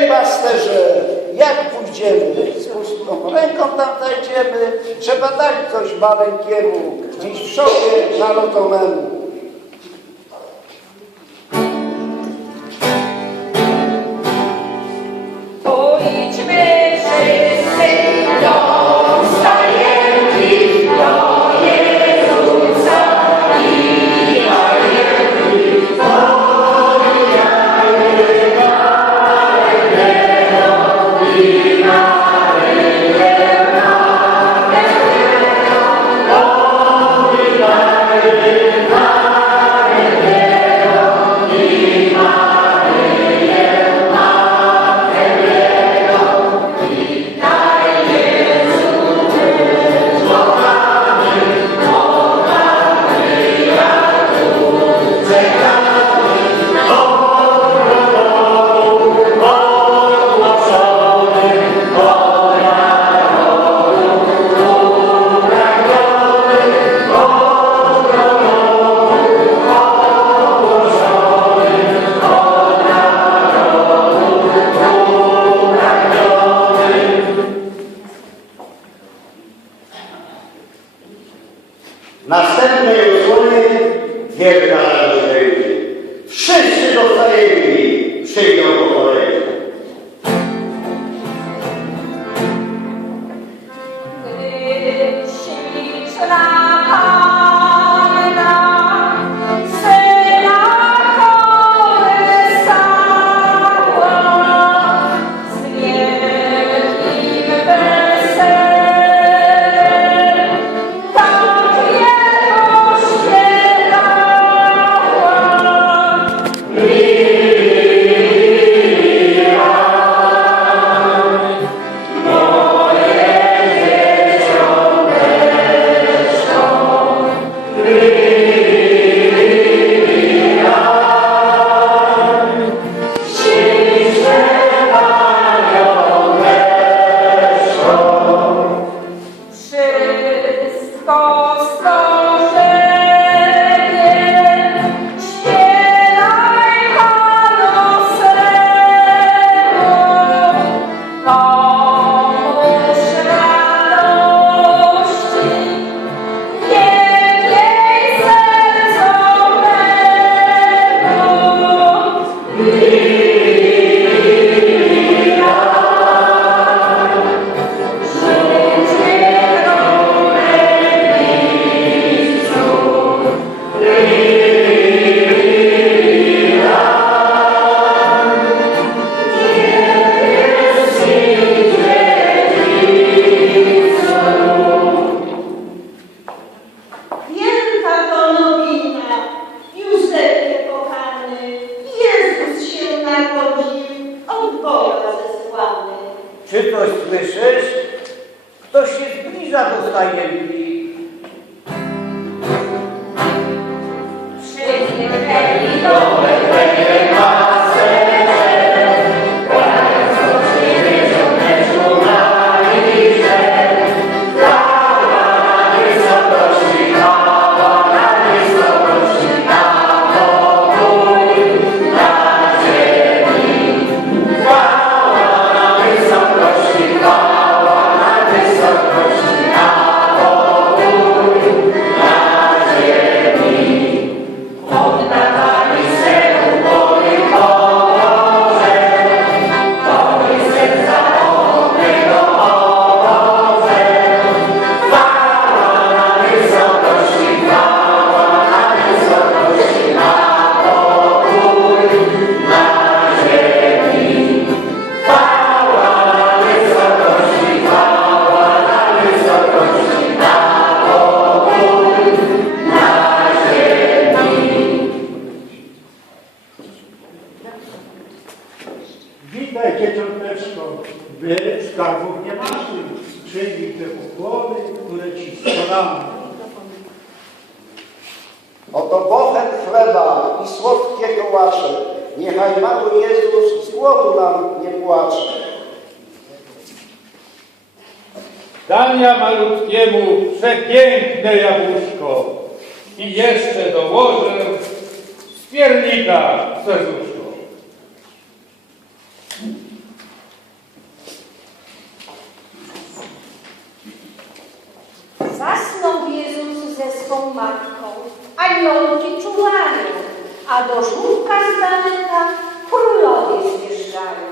Hej, pasterze, jak pójdziemy? Z pustą ręką tam zajdziemy. Trzeba dać coś maleńkiemu, dziś w szopie narodowemu. Pójdźmy wszyscy do stajenki, do Jezusa i Anieli. Następnej odsłony wierna rozdzielnie. Wszyscy dostajeni przyjdą po kolei. Gdy śliczna Panna syna kołysała, z wielkim weselem tak Jego śpiewała. Wszystko stworzenie śpiewaj Panosemu, pomóż radości wielkiej sercom memu. Wielka to nowina, Józefie kochany, Jezus się narodził, od Boga zesłany. Czy coś słyszysz? Ktoś się zbliża do stajenki. Przyjechali do Witaj, dzieciąteczko. Wy skarbów nie macie. Przyjmij te ukłony, które ci składamy. Oto bochen chleba i słodkie kołacze. Niechaj mały Jezus z głodu nam nie płacze. Dam ja malutkiemu przepiękne jabłuszko i jeszcze dołożę z piernika serduszko. matką, aniołki czuwają, a do żłóbka z daleka królowie zjeżdżają.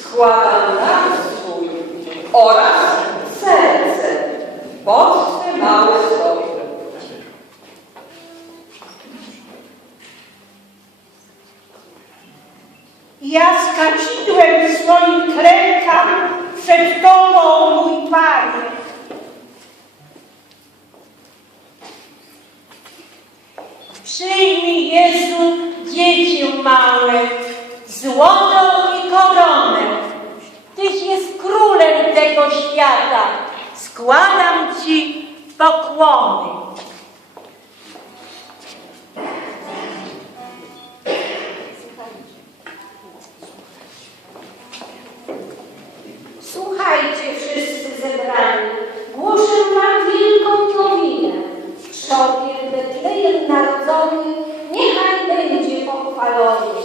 Składam dar swój oraz serce, boskie małe sobie. Ja z kadzidłem swoim klękam przed Tobą, mój Panie. Przyjmij, Jezu, dziecię małe, złoto i koronę. Tyś jest królem tego świata. Składam Ci pokłony. Słuchajcie wszyscy zebrani, głoszę wam wielką nowinę. Człowiek Betlejem narodzony, niechaj będzie pochwalony.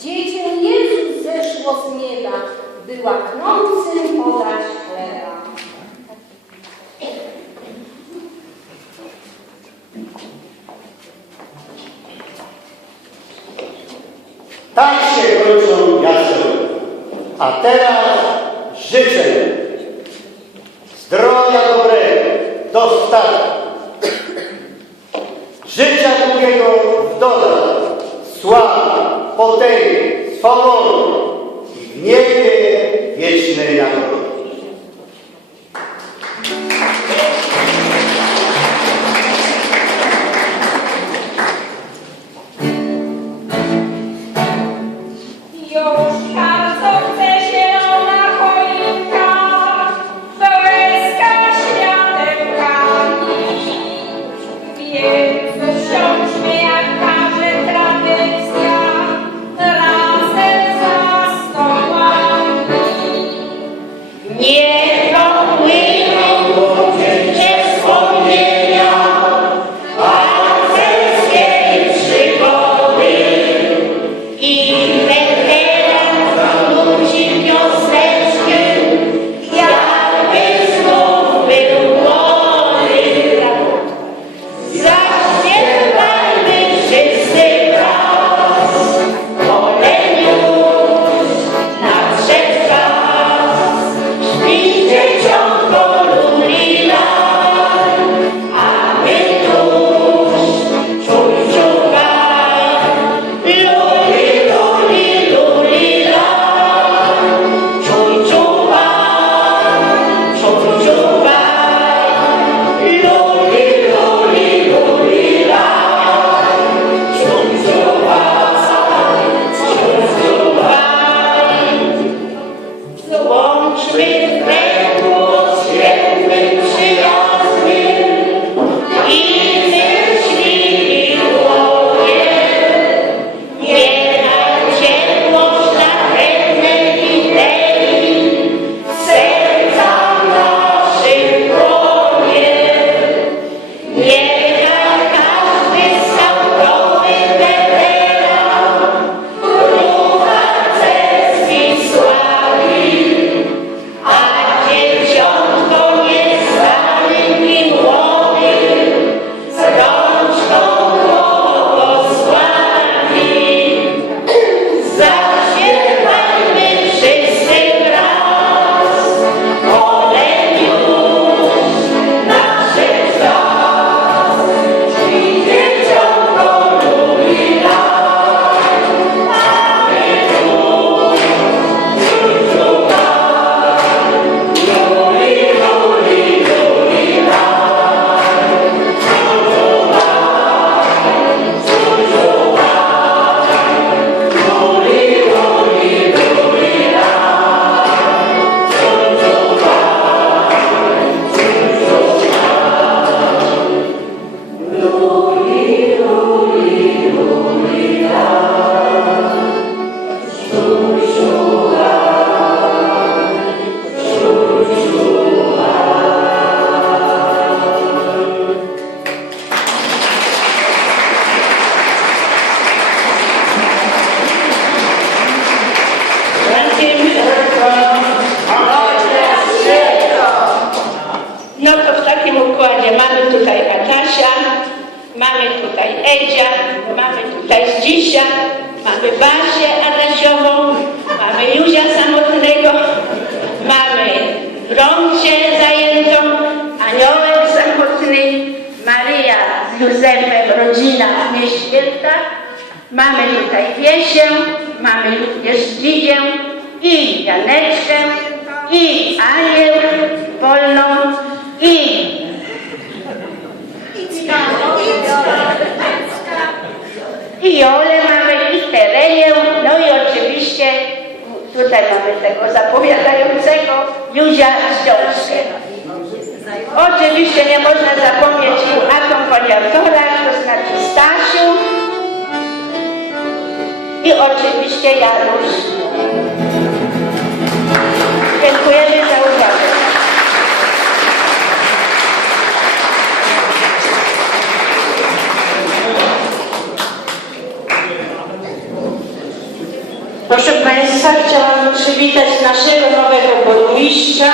Dziecię Jezus zeszło z nieba, by łaknącym podać chleba. Tak się kończą jaseł. A teraz życzę zdrowia dobrego, dostatku, życia długiego w dodach, sławy, potęgi, swobody i w niebie wiecznej nagrody. Już bardzo chce zielona choinka, błyska światełkami, więc usiądźmy jak każe tradycja, razem za stołami. Bożęcia, mamy tutaj Zdzisia, mamy Basię Adasiową, mamy Józia Samotnego, mamy Rącie Zajętą, Aniołek Samotny, Maryja z Józefem, rodzina w Mieświęta, mamy tutaj Wiesię, mamy również Zdzidzię i Janeczkę, i Anię Wolną, i Jolę mamy, i Terenię, no i oczywiście tutaj mamy tego zapowiadającego Józia Zdziążkę. Oczywiście nie można zapomnieć i akompaniatora, to znaczy Stasiu i oczywiście Janusz. Dziękujemy za uwagę. Proszę Państwa, chciałam przywitać naszego nowego burmistrza,